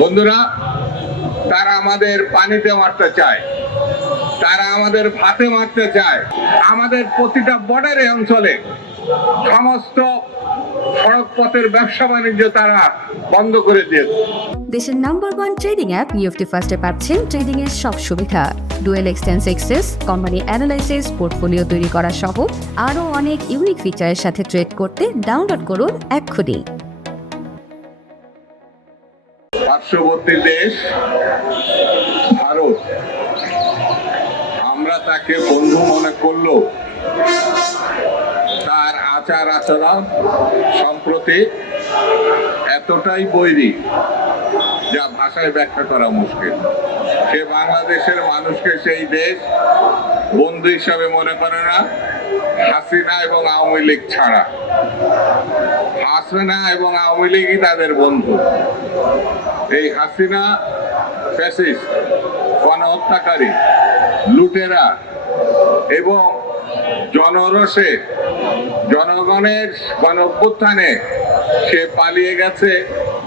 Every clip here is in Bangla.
বন্ধুরা, তারা আমাদের পানিতে মারতে চায়, তারা আমাদের ভাতে মারতে চায়। আমাদের প্রতিটা বর্ডারে অঞ্চলে সমস্ত সড়ক পথের ব্যবসা বাণিজ্য তারা বন্ধ করে দিয়েছে। দেশের নাম্বার 1 ট্রেডিং অ্যাপ নিফটি ফার্স্টে পাচ্ছেন ট্রেডিং এর সব সুবিধা, dual exchange access, company analysis, portfolio তৈরি করা সহ আরও অনেক ইউনিক ফিচারের সাথে ট্রেড করতে ডাউনলোড করুন এক্ষুনি। পার্শ্ববর্তী দেশ ভারত, আমরা তাকে বন্ধু মনে করলেও তার আচার আচরণ সম্প্রতি এতটাই বৈরী যা ভাষায় ব্যাখ্যা করা মুশকিল। সে বাংলাদেশের মানুষকে সেই দেশ বন্ধু হিসাবে মনে করে না, হাসিনা এবং আওয়ামী লীগ ছাড়া। হাসিনা এবং আওয়ামী লীগই তাদের বন্ধু। এই হাসিনা ফ্যাসিস্ট, গণহত্যাকারী, লুটেরা এবং জনরোষে জনগণের গণঅভ্যুত্থানে সে পালিয়ে গেছে,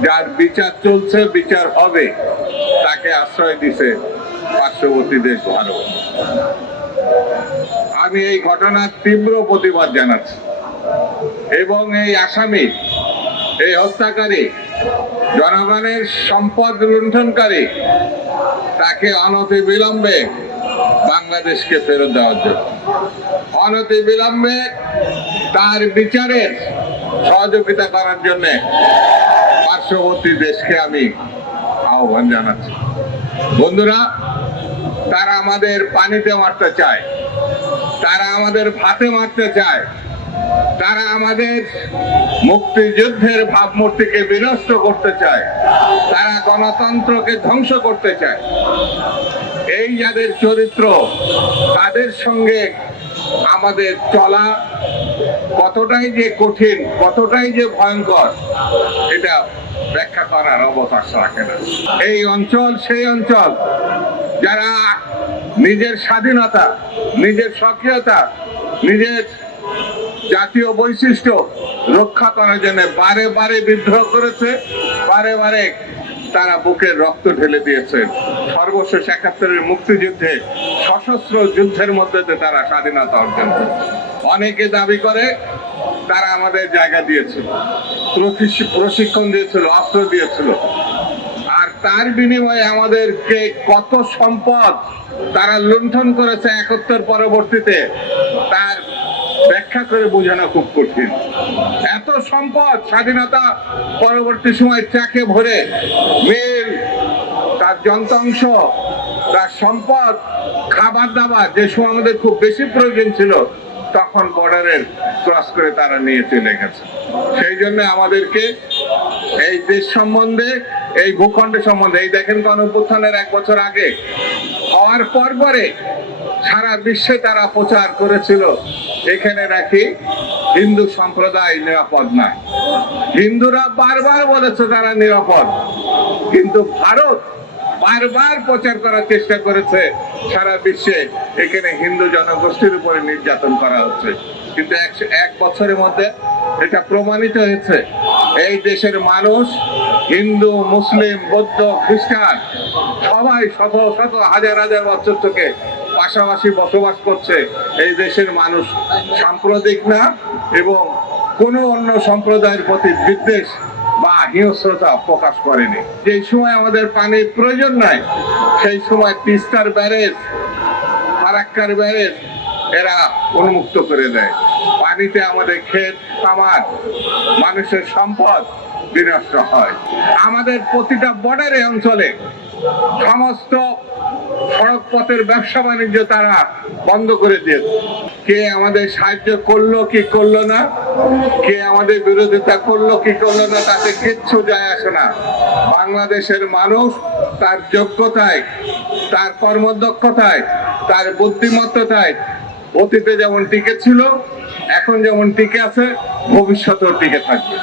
যার বিচার চলছে, বিচার হবে, তাকে আশ্রয় দিছে পার্শ্ববর্তী দেশ ভারত। আমি এই ঘটনার তীব্র প্রতিবাদ জানাচ্ছি এবং এই আসামি, এই হত্যাকারী, জনগণের সম্পদ লুণ্ঠনকারী, তাকে অনতিবিলম্বে বাংলাদেশকে ফেরত দেওয়ার জন্য, অনতিবিলম্বে তার বিচারের সহযোগিতা করার জন্য পার্শ্ববর্তী দেশকে আমি আহ্বান জানাচ্ছি। বন্ধুরা, তারা আমাদের পানিতে মারতে চায়, তারা আমাদের ভাতে মারতে চায়, তারা আমাদের মুক্তিযুদ্ধের ভাবমূর্তিকে বিনষ্ট করতে চায়, তারা গণতন্ত্রকে ধ্বংস করতে চায়। এই যাদের চরিত্র, তাদের সঙ্গে আমাদের চলা কতটাই যে কঠিন, কতটাই যে ভয়ঙ্কর, এটা ব্যাখ্যা করার অবকাশ রাখে না। এই অঞ্চল সেই অঞ্চল যারা নিজের স্বাধীনতা, নিজের সক্রিয়তা, নিজের জাতীয় বৈশিষ্ট্য রক্ষা করার জন্য বারে বারে বিদ্রোহ করেছে, বারে বারে তারা বুকের রক্ত ঢেলে দিয়েছেন। সর্বশেষ ৭১-এর মুক্তিযুদ্ধে সশস্ত্র যুদ্ধের মধ্যে তারা স্বাধীনতা অর্জন করে। অনেকে দাবি করে তারা আমাদের জায়গা দিয়েছিল, প্রশিক্ষণ দিয়েছিল, অস্ত্র দিয়েছিল, আর তার বিনিময়ে আমাদেরকে কত সম্পদ তারা লুণ্ঠন করেছে ৭১ পরবর্তীতে, তার ব্যাখ্যা করে বোঝানো খুব কঠিন। এত সম্পদ স্বাধীনতা পরবর্তী সময় ট্রাকে ভরে, মিল, তার যন্ত্রাংশ, তার সম্পদ, খাবার দাবার, যে সময় আমাদের খুব বেশি প্রয়োজন ছিল, তখন বর্ডারের ক্রস করে তারা নিয়ে চলে গেছে। সেই জন্য আমাদেরকে এই দেশ সম্বন্ধে, এই ভূখণ্ডের সম্বন্ধে, এই দেখেন গণঅভ্যুত্থানের ১ বছর আগে হওয়ার পরে সারা বিশ্বে তারা প্রচার করেছিল এখানে নাকি হিন্দু সম্প্রদায় নিরাপদ নয়। হিন্দুরা বারবার বলেছে তারা নিরাপদ, কিন্তু ভারত বারবার প্রচার করার চেষ্টা করেছে সারা বিশ্বে এখানে হিন্দু জনগোষ্ঠীর উপরে নির্যাতন করা হচ্ছে। কিন্তু ১ বছরের মধ্যে এটা প্রমাণিত হয়েছে এই দেশের মানুষ, হিন্দু, মুসলিম, বৌদ্ধ, খ্রিস্টান, সবাই শত শত হাজার হাজার বছর থেকে পাশাপাশি বসবাস করছে। এই দেশের মানুষ সাম্প্রদায়িক না এবং কোনো অন্য সম্প্রদায়ের প্রতি বিদ্বেষ বা হিংস্রতা প্রকাশ করেনি। যে সময় আমাদের পানির প্রয়োজন নাই, সেই সময় তিস্তার ব্যারেজ, ফারাক্কার ব্যারেজ এরা উন্মুক্ত করে দেয়। পানিতে আমাদের ক্ষেত খামার, মানুষের সম্পদ বিনষ্ট হয়। আমাদের প্রতিটা বর্ডারে অঞ্চলে সমস্ত সড়ক পথের ব্যবসা বাণিজ্য তারা বন্ধ করে দিয়েছে। কে আমাদের সাহায্য করলো কি করলো না, কে আমাদের বিরোধিতা করলো কি করলো না, তাতে কিচ্ছু যায় আসে না। বাংলাদেশের মানুষ তার যোগ্যতায়, তার কর্মদক্ষতায়, তার বুদ্ধিমত্তায় অতীতে যেমন টিকে ছিল, এখন যেমন টিকে আছে, ভবিষ্যতেও টিকে থাকবে।